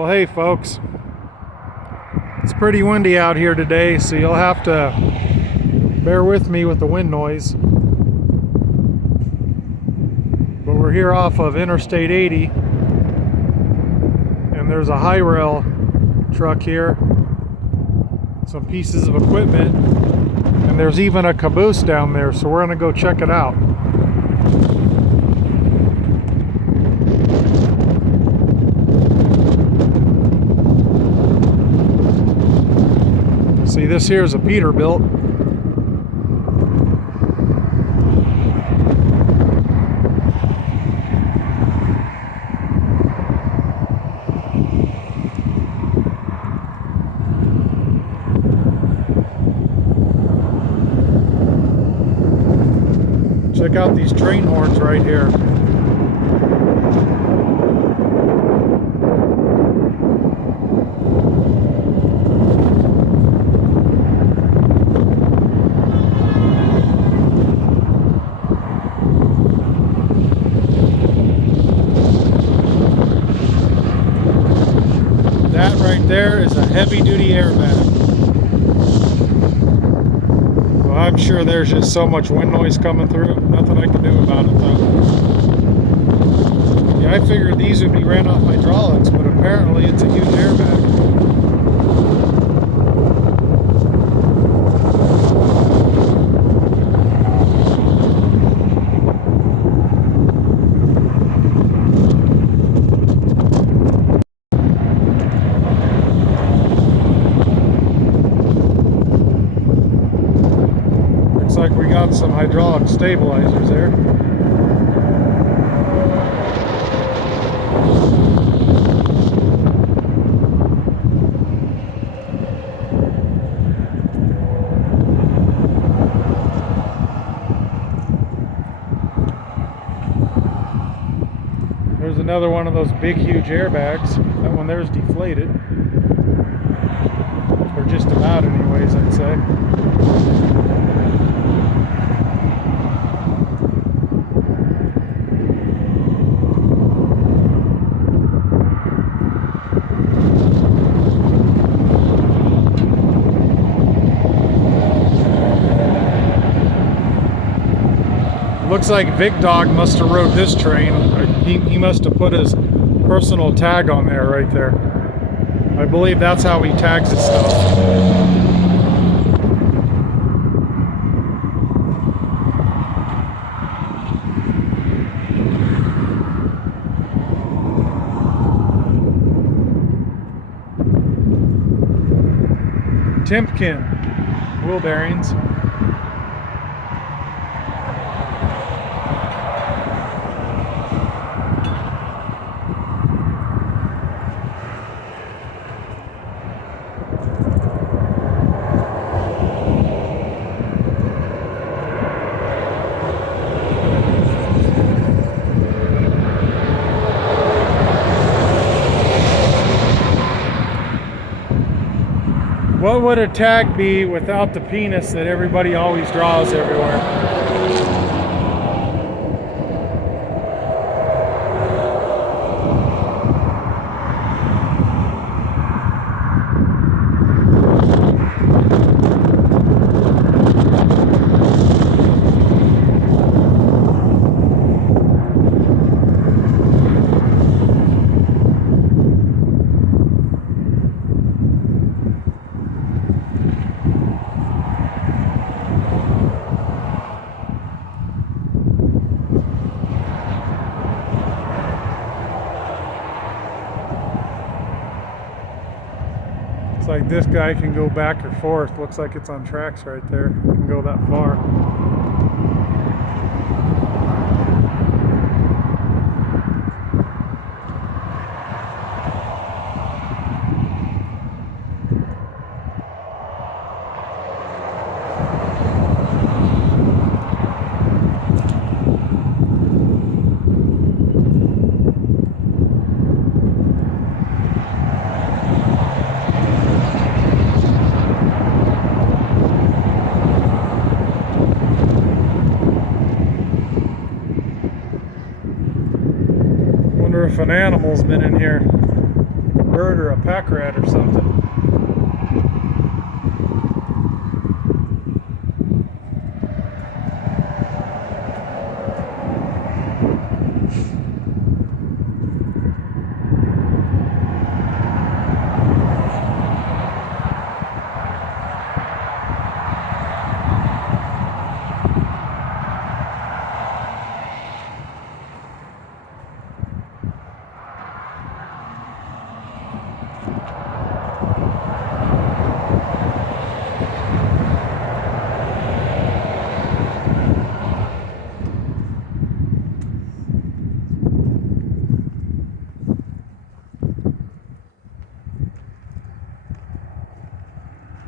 Well, hey folks, it's pretty windy out here today, so you'll have to bear with me with the wind noise. But we're here off of Interstate 80, and there's a high rail truck here, some pieces of equipment, and there's even a caboose down there, so we're gonna go check it out. See, this here is a Peterbilt. Check out these train horns right here. That right there is a heavy-duty airbag. Well, I'm sure there's just so much wind noise coming through. Nothing I can do about it, though. Yeah, I figured these would be ran off hydraulics, but apparently it's a huge airbag. Looks like we got some hydraulic stabilizers there. There's another one of those big, huge airbags. That one there's deflated. Or just about, anyways, I'd say. Looks like Vic Dog must have rode this train. He must have put his personal tag on there right there. I believe that's how he tags his stuff. Timpkin wheel bearings. What would a tag be without the penis that everybody always draws everywhere? Looks like this guy can go back or forth. Looks like it's on tracks right there. It can go that far. Wonder if an animal's been in here. bird or a pack rat or something.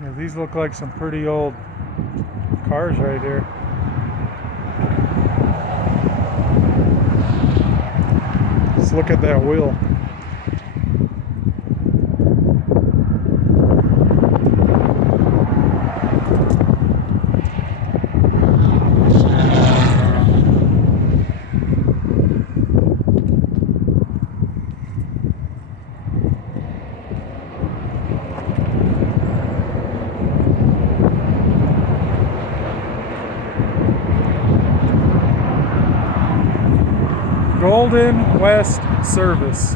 Yeah, these look like some pretty old cars right here. Let's look at that wheel. Golden West Service.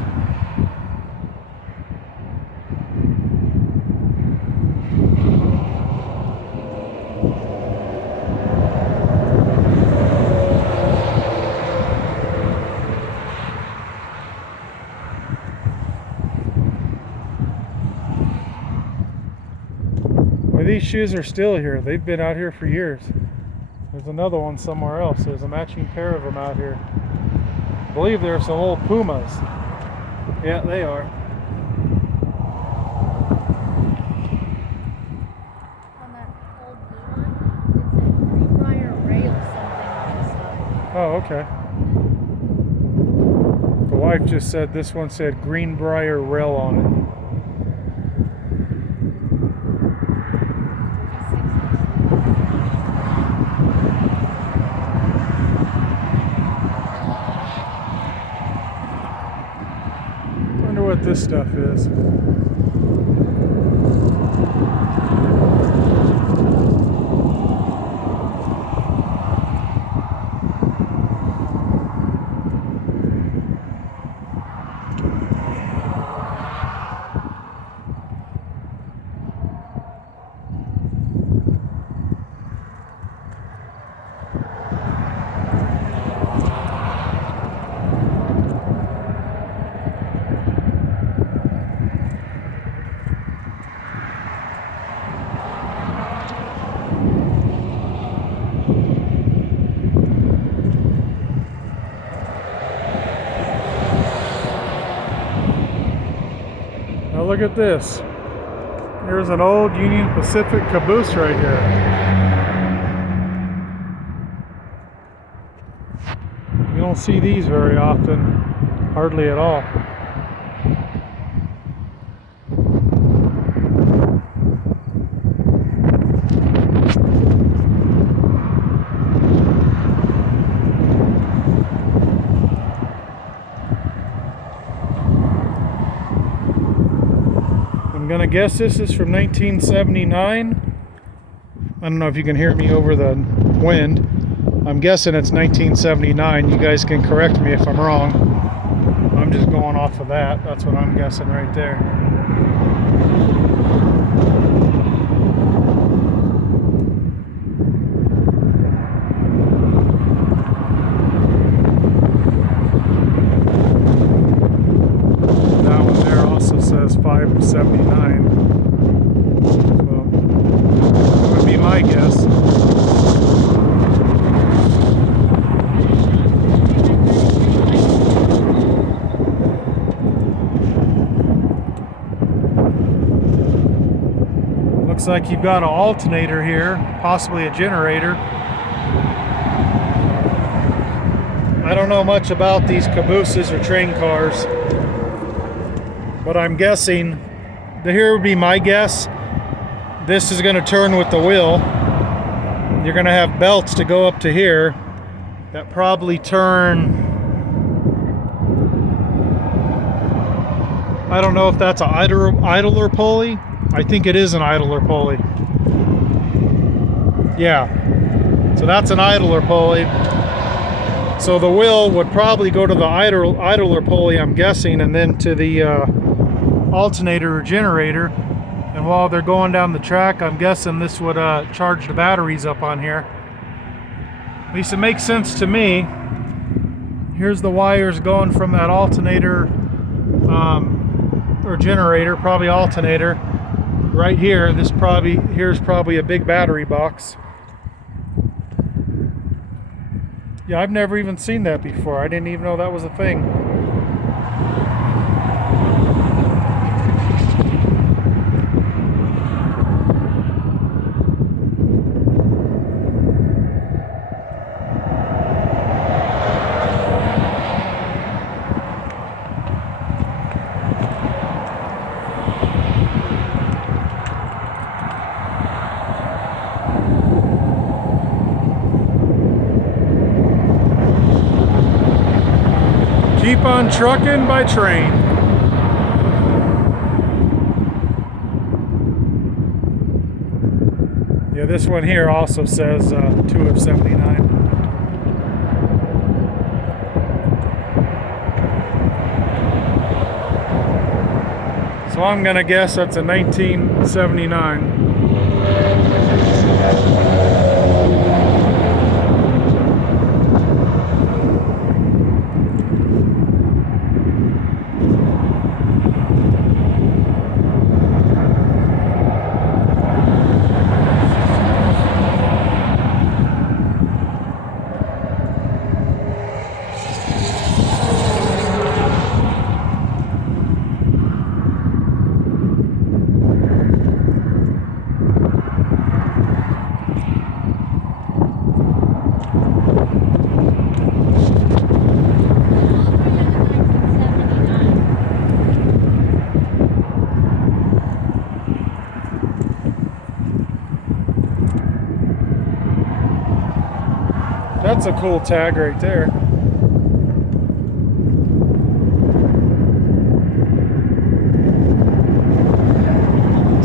Well, these shoes are still here. They've been out here for years. There's another one somewhere else. There's a matching pair of them out here. I believe there's some old Pumas. Yeah, they are. On that old blue one, it's a Greenbrier rail something on the side. Oh, okay. The wife just said this one said Greenbrier Rail on it. Wonder what this stuff is. Now look at this. Here's an old Union Pacific caboose right here. You don't see these very often, hardly at all. I'm gonna guess this is from 1979. I don't know if you can hear me over the wind. I'm guessing it's 1979. You guys can correct me if I'm wrong. I'm just going off of that. That's what I'm guessing right there. That one there also says 579. So that would be my guess. Looks like you've got an alternator here, possibly a generator. I don't know much about these cabooses or train cars, but I'm guessing, here would be my guess, this is going to turn with the wheel. You're going to have belts to go up to here that probably turn, I don't know if that's an idler pulley. I think it is an idler pulley. Yeah, so that's an idler pulley. So the wheel would probably go to the idler pulley, I'm guessing, and then to the alternator or generator. And while they're going down the track, I'm guessing this would charge the batteries up on here. At least it makes sense to me. Here's the wires going from that alternator or generator, probably alternator, right here. Here's probably a big battery box. Yeah, I've never even seen that before. I didn't even know that was a thing. Keep on trucking by train. Yeah, this one here also says 2 of 79. So I'm gonna guess that's a 1979. That's a cool tag right there.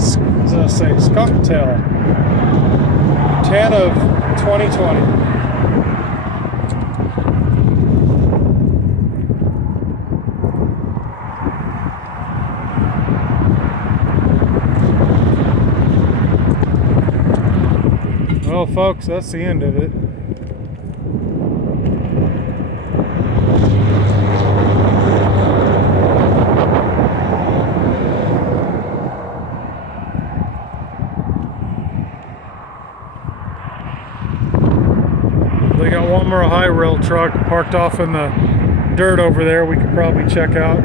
What does that say? Skunk tail. 10 of 2020. Well, folks, that's the end of it. They got one more high rail truck parked off in the dirt over there we could probably check out.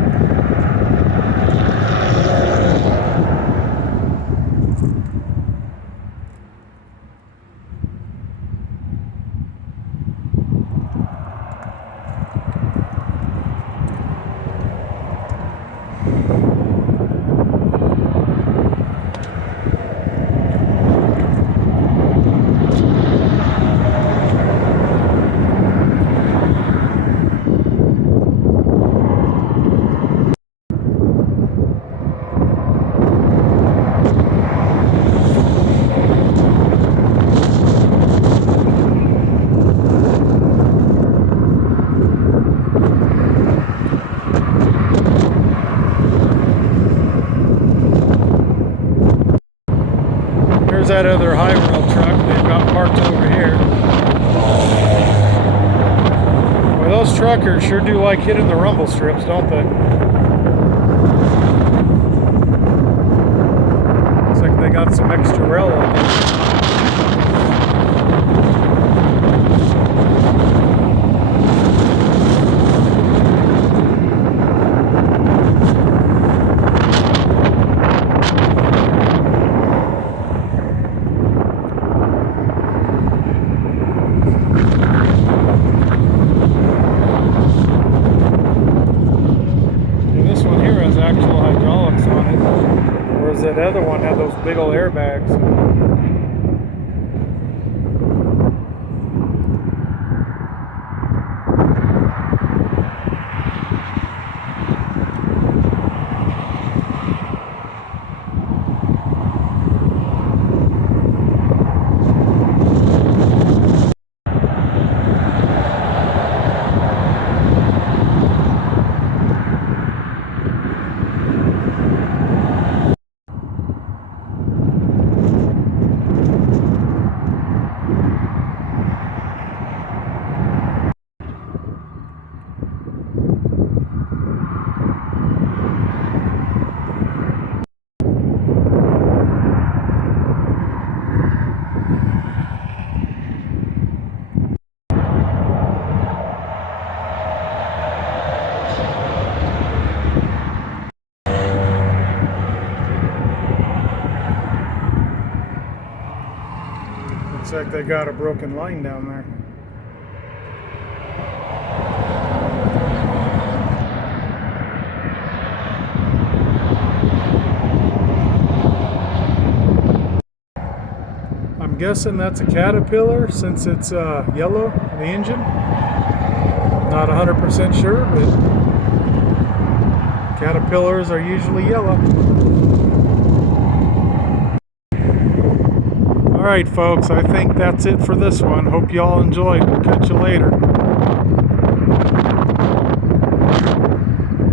There's that other high rail truck they've got parked over here. Well, those truckers sure do like hitting the rumble strips, don't they? Looks like they got some extra rail on there. Actual hydraulics on it, whereas that other one had those big old airbags. Looks like they got a broken line down there. I'm guessing that's a Caterpillar since it's yellow, the engine. Not 100% sure, but Caterpillars are usually yellow. Alright folks, I think that's it for this one. Hope y'all enjoyed. We'll catch you later.